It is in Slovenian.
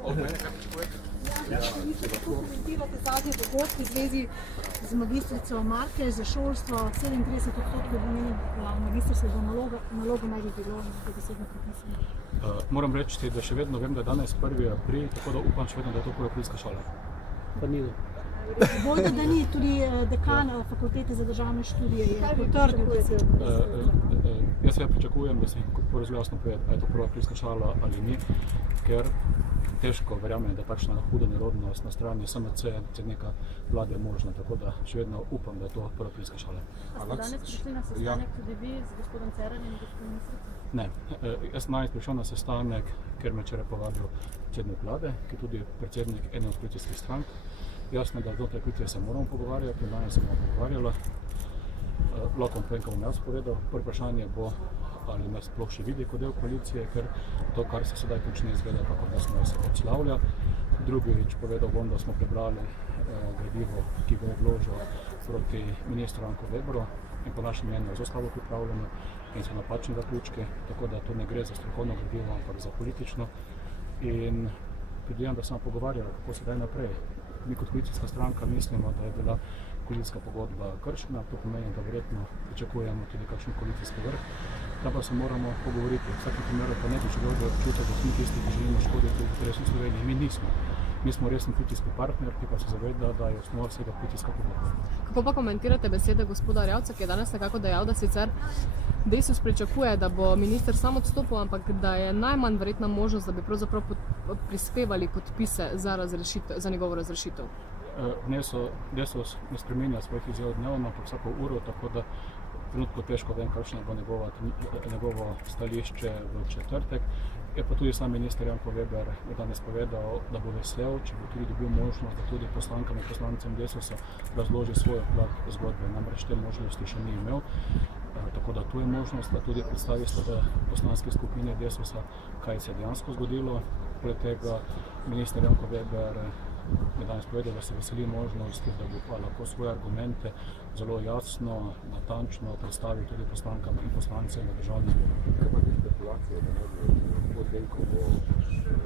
Kako komentirate zadnje dogodke v zvezi z magistrico Markez za šolstvo? 37% pomeni, da magistrskega naloga naj bi bilo dobesedno prepisano. Moram reči, da še vedno vem, da je danes 1. april, tako da upam še vedno, da je to Koropilska šola. Pa ni. Bojda, da ni, tudi dekan fakultete za državne študije je potrdil, da se Jaz seveda pričakujem, da se zelo jasno pove, ali je to Koropilska šola ali ni, ker težko verjamem, da takšna huda nerodnost na strani SMC, predsednika vlade je možna, tako da še vedno upam, da je to Koropilska šola. A ste danes prišli na sestanek tudi vi z gospodom Cerarjem in gospodom ministricom? Ne, jaz sem danes prišel na sestanek, ker me včeraj povabil predsednik vlade, ki je tudi predsednik ene od koalicijskih strank. Jasno, da znotraj koalicije se moramo pogovarjati, in danes se bomo pogovarjali. Lahko povem, kaj bom jaz povedal. Prvo vprašanje bo, ali me sploh še vidi kot del koalicije, ker to, kar se sedaj počne, izgleda, kako da smo se odslavlja. Drugič povedal bom, da smo prebrali gradivo, ki ga je vložil proti ministru Anku Webru in po našem mnenju zelo slabo pripravljeno in so napačne zaključke, tako da to ne gre za strokovno gradivo, ampak za politično. In predvidevam, da se bomo pogovarjali, kako se daj naprej. Mi kot koalicijska stranka mislimo, da je bila koalicijska pogodba kršena, to pomeni, da verjetno pričakujemo tudi kakšen koalicijski vrh. Da pa se moramo pogovoriti. V vsakem primeru pa ne bi želel, da občutek, da smo tisti, ki želimo škoditi interesu Slovenije. Mi nismo. Mi smo resni koalicijski partner, ki pa se zaveda, da je osnova vsega koalicijska pogodba. Kako pa komentirate besede gospoda Erjavca, ki je danes nekako dejal, da sicer Desus pričakuje, da bo minister sam odstopil, ampak da je najmanj verjetna možnost, da bi pravzaprav prispevali podpise za njegovo razrešitev? Desus ne spreminja svojih izjav dnevno, ampak vsako uro, tako da trenutno težko vem, kakšno bo njegovo stališče v četrtek. Je pa tudi sam minister Janko Weber danes povedal, da bo vesel, če bo tudi dobil možnost, da tudi poslankam in poslancem Desusa razloži svojo plat zgodbe. Namreč te možnosti še ni imel. Tako da tu je možnost, da tudi predstavi poslanske skupine Desusa, kaj se je dejansko zgodilo. Poleg tega minister Janko Weber je danes povedal, da se veseli možnosti, da bo lahko svoje argumente zelo jasno, natančno predstavil tudi poslankam in poslancem v državnem zboru. Kaj pa te špekulacije, da ne bo